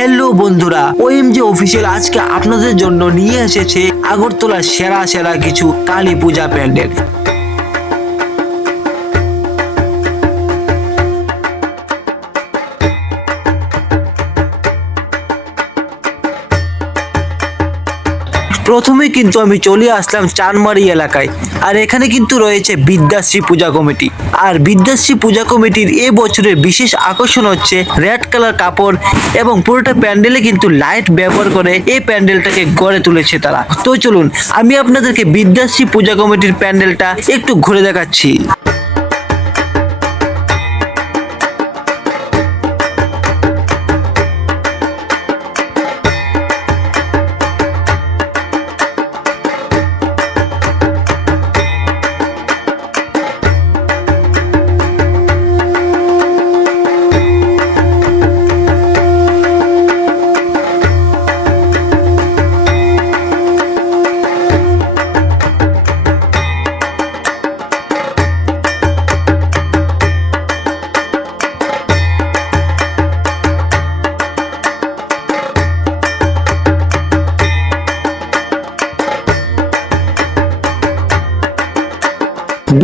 Hello বন্ধুরা OMG official আজকে আপনাদের জন্য নিয়ে এসেছে আগরতলার সেরা সেরা কিছু কালী পূজা প্যান্ডেল। প্রথমে কিন্তু আমি চলে আসলাম চানমারি এলাকায়। আর এখানে কিন্তু রয়েছে বিদ্যাশ্রী পূজা কমিটি। আর বিদ্যাশ্রী পূজা কমিটির এ বছরের বিশেষ আকর্ষণ হচ্ছে রেড কালার কাপড় এবং পুরোটা প্যান্ডেলে কিন্তু লাইট ব্যবহার করে এই প্যান্ডেলটাকে গড়ে তুলেছে তারা। তো চলুন, আমি আপনাদেরকে বিদ্যাশ্রী পূজা কমিটির প্যান্ডেলটা একটু ঘুরে দেখাচ্ছি।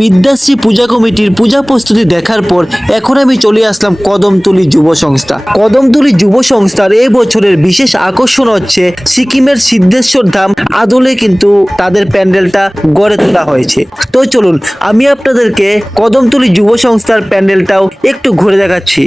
বিদ্যাশ্রী পূজা কমিটির পূজা প্রস্তুতি দেখার পর এখন আমি চলে আসলাম কদমতলি যুব সংস্থা। কদমতলি যুব সংস্থার এই বছরের বিশেষ আকর্ষণ হচ্ছে সিকিমের সিদ্ধেশ্বর ধাম আদলে কিন্তু তাদের প্যান্ডেলটা গড়ে তোলা হয়েছে। তো চলুন, আমি আপনাদেরকে কদমতলি যুব সংস্থার প্যান্ডেলটাও একটু ঘুরে দেখাচ্ছি।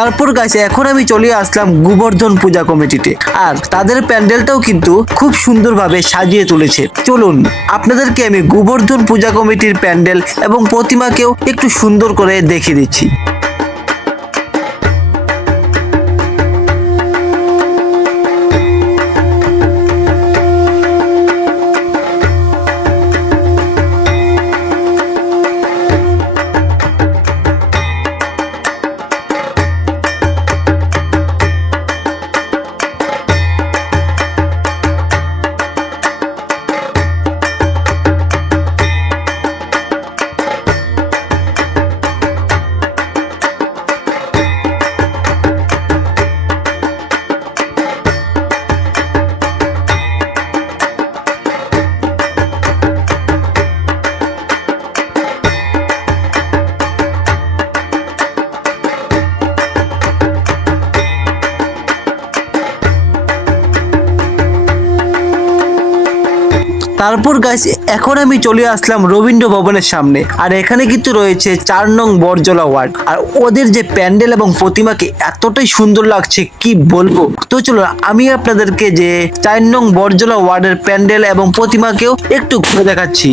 তারপর গাছে এখন আমি চলে আসলাম গোবর্ধন পূজা কমিটিতে। আর তাদের প্যান্ডেলটাও কিন্তু খুব সুন্দরভাবে সাজিয়ে তুলেছে। চলুন, আপনাদেরকে আমি গোবর্ধন পূজা কমিটির প্যান্ডেল এবং প্রতিমাকেও একটু সুন্দর করে দেখিয়ে দিচ্ছি। তারপর গাছ, এখন আমি চলে আসলাম রবীন্দ্র ভবনের সামনে। আর এখানে কিন্তু রয়েছে চার নং বরজলা ওয়ার্ড। আর ওদের যে প্যান্ডেল এবং প্রতিমাকে এতটাই সুন্দর লাগছে, কি বলব? তো চলো আমি আপনাদেরকে যে চার নং বরজলা ওয়ার্ডের প্যান্ডেল এবং প্রতিমাকেও একটু ঘুরে দেখাচ্ছি।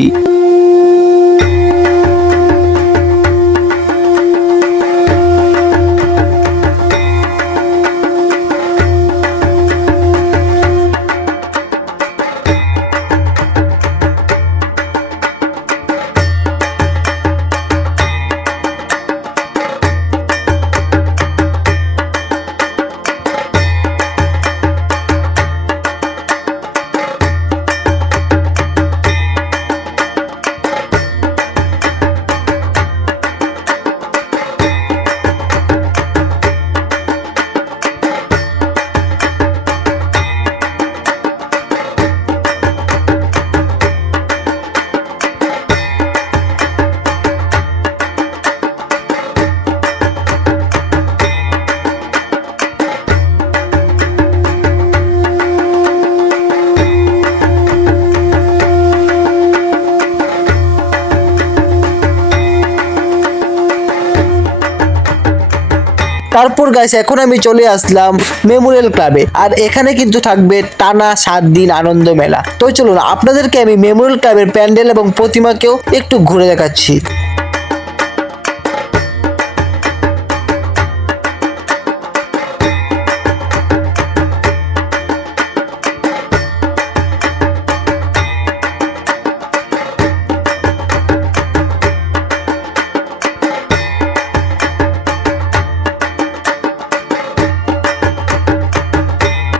তারপর গাইস এখন আমি চলে আসলাম মেমোরিয়াল ক্লাবে আর এখানে কিন্তু থাকবে টানা সাত দিন আনন্দ মেলা। তো চলুন, আপনাদেরকে আমি মেমোরিয়াল ক্লাবের প্যান্ডেল এবং প্রতিমাকেও একটু ঘুরে দেখাচ্ছি।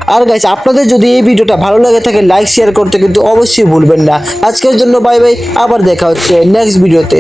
আর গাইস আপনাদের যদি এই ভিডিওটা ভালো লাগে থাকে লাইক শেয়ার করতে কিন্তু অবশ্যই ভুলবেন না। আজকের জন্য বাই বাই আবার দেখা হচ্ছে নেক্সট ভিডিওতে